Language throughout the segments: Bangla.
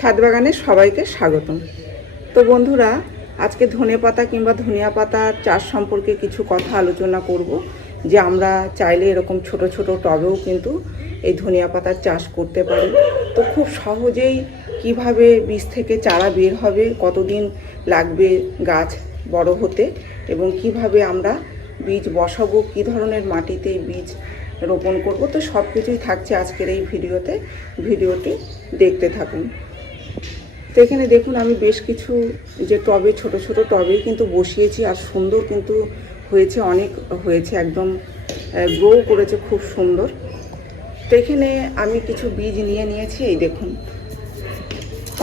ছাদ বাগানে সবাইকে স্বাগতম। তো বন্ধুরা, আজকে ধনে পাতা কিংবা ধনিয়া পাতার চাষ সম্পর্কে কিছু কথা আলোচনা করব, যে আমরা চাইলে এরকম ছোট ছোট টবেও কিন্তু এই ধনিয়া পাতার চাষ করতে পারি। তো খুব সহজেই কীভাবে বীজ থেকে চারা বের হবে, কতদিন লাগবে গাছ বড় হতে, এবং কীভাবে আমরা বীজ বসাবো, কী ধরনের মাটিতে বীজ রোপণ করব, তো সব কিছুই থাকছে আজকের এই ভিডিওতে। ভিডিওটি দেখতে থাকুন। তো এখানে দেখুন, আমি বেশ কিছু যে টবে, ছোট ছোট টবে কিন্তু বসিয়েছি আর সুন্দর কিন্তু হয়েছে, অনেক হয়েছে, একদম গ্রো করেছে খুব সুন্দর। তো এখানে আমি কিছু বীজ নিয়ে নিয়েছি, এই দেখুন।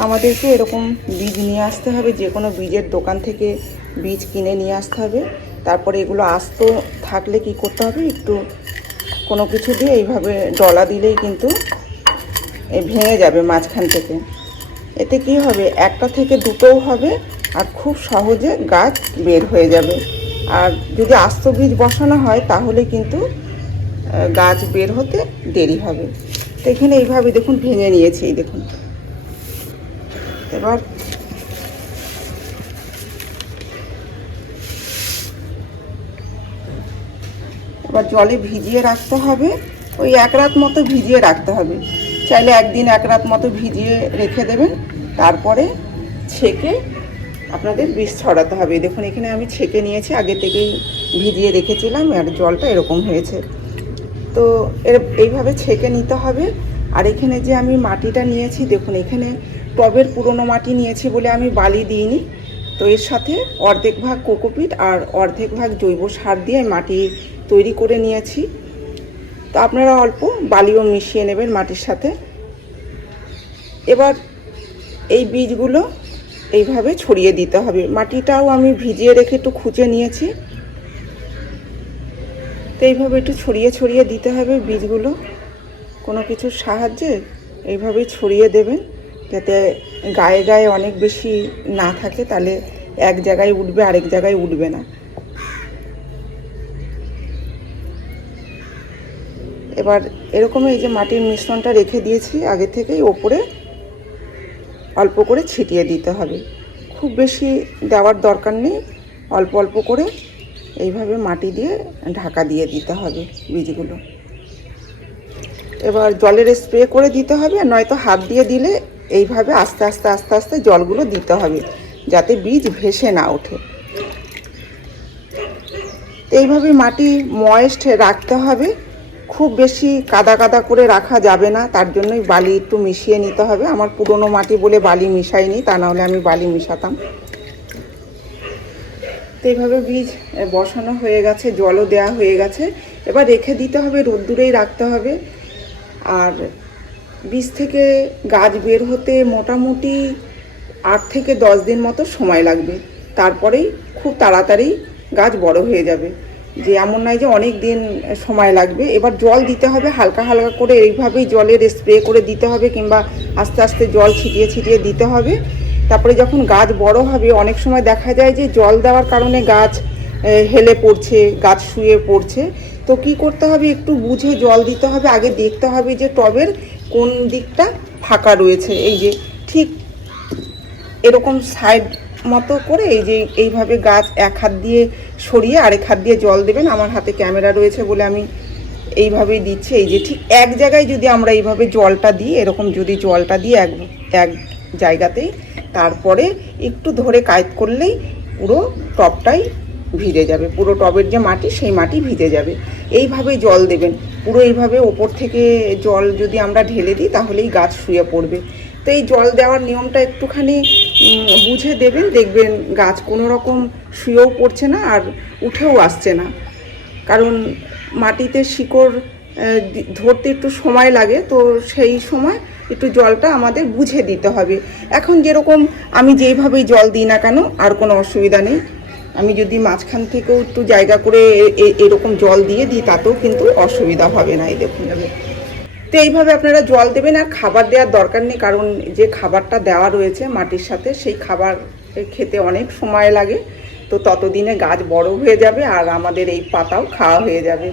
আমাদেরকে এরকম বীজ নিয়ে আসতে হবে, যে কোনো বীজের দোকান থেকে বীজ কিনে নিয়ে আসতে হবে। তারপরে এগুলো আস্ত থাকলে কি করতে হবে, একটু কোনো কিছু দিয়ে এইভাবে ডলা দিলেই কিন্তু ভেঙে যাবে মাঝখান থেকে। এতে কি হবে? একটা থেকে দুটোও হবে আর খুব সহজে গাছ বের হয়ে যাবে। আর যদি আস্ত বীজ বসানো হয়, তাহলে কিন্তু গাছ বের হতে দেরি হবে। তো এখানে এইভাবে দেখুন, ভেঙে নিয়েছি, এই দেখুন। এবার এবার জলে ভিজিয়ে রাখতে হবে। ওই এক রাত মতো ভিজিয়ে রাখতে হবে। চাইলে একদিন এক রাত মতো ভিজিয়ে রেখে দেবেন। তারপরে ছেঁকে আপনাদের বীজ ছড়াতে হবে। দেখুন, এখানে আমি ছেঁকে নিয়েছি, আগে থেকেই ভিজিয়ে রেখেছিলাম আর জলটা এরকম হয়েছে। তো এর, এইভাবে ছেঁকে নিতে হবে। আর এখানে যে আমি মাটিটা নিয়েছি, দেখুন, এখানে টবের পুরনো মাটি নিয়েছি বলে আমি বালি দিইনি। তো এর সাথে অর্ধেক ভাগ কোকোপিট আর অর্ধেক ভাগ জৈব সার দিয়ে মাটি তৈরি করে নিয়েছি। তো আপনারা অল্প বালিও মিশিয়ে নেবেন মাটির সাথে। এবার এই বীজগুলো এইভাবে ছড়িয়ে দিতে হবে। মাটিটাও আমি ভিজিয়ে রেখে একটু খুঁজে নিয়েছি। তো এইভাবে একটু ছড়িয়ে ছড়িয়ে দিতে হবে বীজগুলো। কোনো কিছুর সাহায্যে এইভাবেই ছড়িয়ে দেবেন যাতে গায়ে গায়ে অনেক বেশি না থাকে, তাহলে এক জায়গায় উঠবে, আরেক জায়গায় উঠবে না। এবার এরকম এই যে মাটির মিশ্রণটা রেখে দিয়েছি, আগে থেকেই ওপরে অল্প করে ছিটিয়ে দিতে হবে। খুব বেশি দেওয়ার দরকার নেই, অল্প অল্প করে এইভাবে মাটি দিয়ে ঢাকা দিয়ে দিতে হবে বীজগুলো। এবার জলের স্প্রে করে দিতে হবে, নয়তো হাত দিয়ে দিলে এইভাবে আস্তে আস্তে আস্তে আস্তে জলগুলো দিতে হবে, যাতে বীজ ভেসে না ওঠে। এইভাবে মাটি ময়েস্ট রাখতে হবে খুব বেশি কাদা কাদা করে রাখা যাবে না, তার জন্যই বালি একটু মিশিয়ে নিতে হবে। আমার পুরনো মাটি বলে বালি মিশাইনি, তা নাহলে আমি বালি মিশাতাম। তো এইভাবে বীজ বসানো হয়ে গেছে, জলও দেওয়া হয়ে গেছে। এবার রেখে দিতে হবে, রোদ্দুরেই রাখতে হবে। আর বীজ থেকে গাছ বের হতে মোটামুটি আট থেকে দশ দিন মতো সময় লাগবে। তারপরেই খুব তাড়াতাড়ি গাছ বড় হয়ে যাবে। যে এমন নয় যে অনেক দিন সময় লাগবে। এবার জল দিতে হবে, হালকা হালকা করে এইভাবেই জলের স্প্রে করে দিতে হবে কিংবা আস্তে আস্তে জল ছিটিয়ে ছিটিয়ে দিতে হবে। তারপরে যখন গাছ বড় হবে, অনেক সময় দেখা যায় যে জল দেওয়ার কারণে গাছ হেলে পড়ছে, গাছ শুয়ে পড়ছে। তো কি করতে হবে? একটু বুঝে জল দিতে হবে। আগে দেখতে হবে যে টবের কোন দিকটা ফাঁকা রয়েছে। এই যে ঠিক এরকম সাইড মতো করে এই যে এইভাবে গাছ এক হাত দিয়ে সরিয়ে আরেক হাত দিয়ে জল দেবেন। আমার হাতে ক্যামেরা রয়েছে বলে আমি এইভাবেই দিচ্ছি। এই যে ঠিক এক জায়গায় যদি আমরা এইভাবে জলটা দিই, এরকম যদি জলটা দিই এক এক জায়গাতেই, তারপরে একটু ধরে কায়েত করলেই পুরো টবটাই ভিজে যাবে। পুরো টবের যে মাটি, সেই মাটি ভিজে যাবে। এইভাবে জল দেবেন। পুরো এইভাবে ওপর থেকে জল যদি আমরা ঢেলে দিই, তাহলেই গাছ শুয়ে পড়বে। তো এই জল দেওয়ার নিয়মটা একটুখানি বুঝে দেবেন, দেখবেন গাছ কোনো রকম শুয়েও পড়ছে না আর উঠেও আসছে না। কারণ মাটিতে শিকড় ধরতে একটু সময় লাগে, তো সেই সময় একটু জলটা আমাদের বুঝে দিতে হবে। এখন যেরকম আমি যেইভাবেই জল দিই না কেন, আর কোনো অসুবিধা নেই। আমি যদি মাঝখান থেকেও একটু জায়গা করে এরকম জল দিয়ে দিই, তাতেও কিন্তু অসুবিধা হবে না, এই দেখুন। তো এইভাবে আপনারা জল দেবেন আর খাবার দেওয়ার দরকার নেই, কারণ যে খাবারটা দেওয়া রয়েছে মাটির সাথে, সেই খাবার খেতে অনেক সময় লাগে। তো ততদিনে গাছ বড় হয়ে যাবে আর আমাদের এই পাতাও খাওয়া হয়ে যাবে।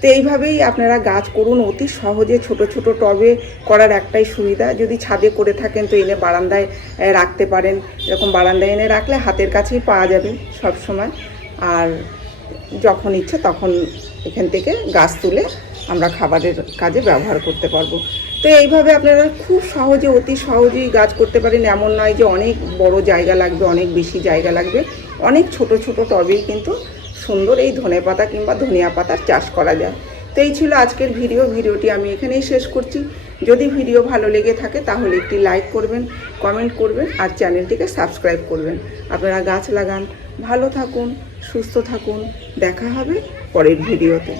তো এইভাবেই আপনারা গাছ করুন, অতি সহজে ছোট ছোট টবে করার একটাই সুবিধা। যদি ছাদে করে থাকেন তো এনে বারান্দায় রাখতে পারেন। এরকম বারান্দায় এনে রাখলে হাতের কাছেই পাওয়া যাবে সব সময় আর যখন ইচ্ছে তখন এখান থেকে গাছ তুলে আমরা খাবারের কাজে ব্যবহার করতে পারব। তো এইভাবে আপনারা খুব সহজে, অতি সহজেই গাছ করতে পারেন। এমন নয় যে অনেক বড় জায়গা লাগবে, অনেক বেশি জায়গা লাগবে। অনেক ছোট ছোট টবেই কিন্তু সুন্দর এই ধনে পাতা কিংবা ধনিয়া পাতার চাষ করা যায়। তো এই ছিল আজকের ভিডিও। ভিডিওটি আমি এখানেই শেষ করছি। যদি ভিডিও ভালো লেগে থাকে তাহলে একটি লাইক করবেন, কমেন্ট করবেন আর চ্যানেলটিকে সাবস্ক্রাইব করবেন। আপনারা গাছ লাগান, ভালো থাকুন, সুস্থ থাকুন। দেখা হবে পরের ভিডিওতে।